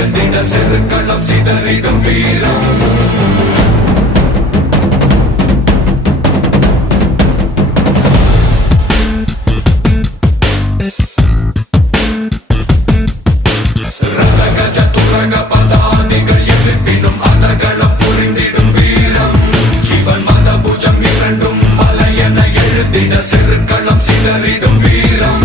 எழுந்திட செருக்களம் சிதறிடும் வீரம். செருக்களம் சிதறிடும் வீரம்.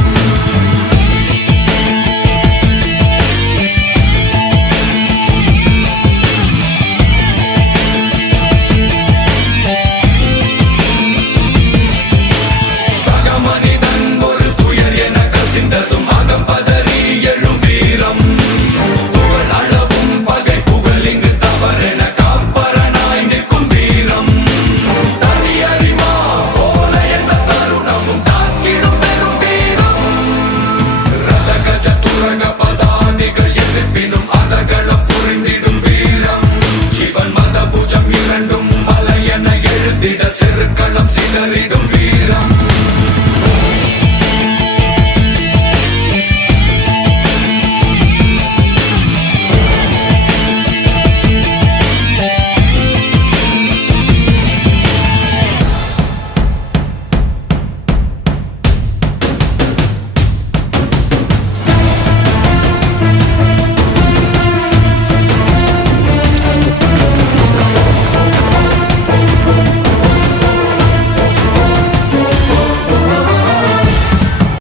சக மனிதன் ஒரு துயர் என கசிந்ததும் அகம் பதறி எழும் வீரம். புகழ் அளவும் பகை புகழ் இங்கு தவறென காப்பரனாய் நிற்கும் வீரம். தனி அறிமா போல எந்த தருணமும் தாக்கிடும் பெரும் வீரம். ரத கஜ துரக பத